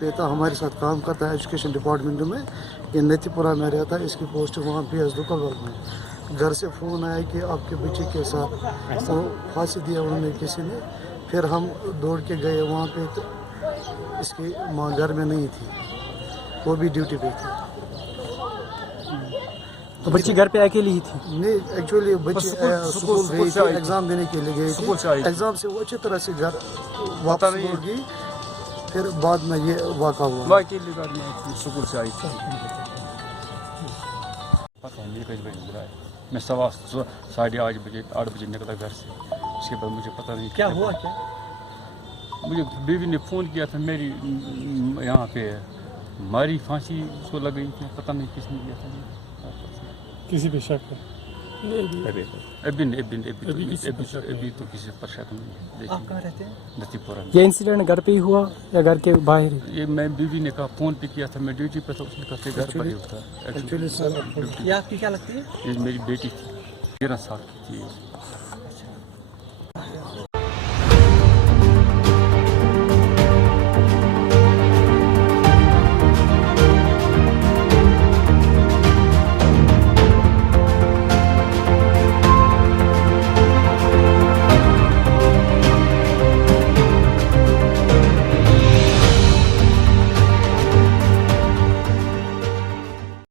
बेटा हमारे साथ काम करता है एजुकेशन डिपार्टमेंट में, ये नतीपुरा में रहता है, इसकी पोस्ट वहाँ PS दुकान में। घर से फ़ोन आया कि आपके बच्चे के साथ तो फांसी दिया उन्होंने किसी ने। फिर हम दौड़ के गए वहाँ पे, तो इसकी माँ घर में नहीं थी, वो भी ड्यूटी पे थी। तो बच्ची घर पे अकेली ही थी? नहीं, एक्चुअली बच्चे स्कूल गई थी, एग्ज़ाम देने के लिए गई थी। एग्ज़ाम से वो अच्छी तरह से घर वापस लौट गई, फिर बाद में ये वाक़ा हुआ। स्कूल से आई थी, पता नहीं किस बजे बुरा है। मैं 8:30 बजे निकला घर से। उसके बाद मुझे पता नहीं क्या हुआ। क्या मुझे बीवी ने फ़ोन किया था, मेरी यहाँ पे मारी फांसी उसको लग गई थी, पता नहीं किसने किया था। किसी पे शक है? अभी तो किसी पर शक नहीं है। आप कहाँ रहते हैं? नतीपुरा में। ये इंसिडेंट घर पे ही हुआ या घर के बाहर ही? ये मैं बीवी ने कहा, फ़ोन पे किया था, मैं ड्यूटी पे था, उसने कहा कि घर पर ही होता। एक्चुअली सर, ये आपकी क्या लगती है? ये मेरी बेटी थी, 13 साल की थी।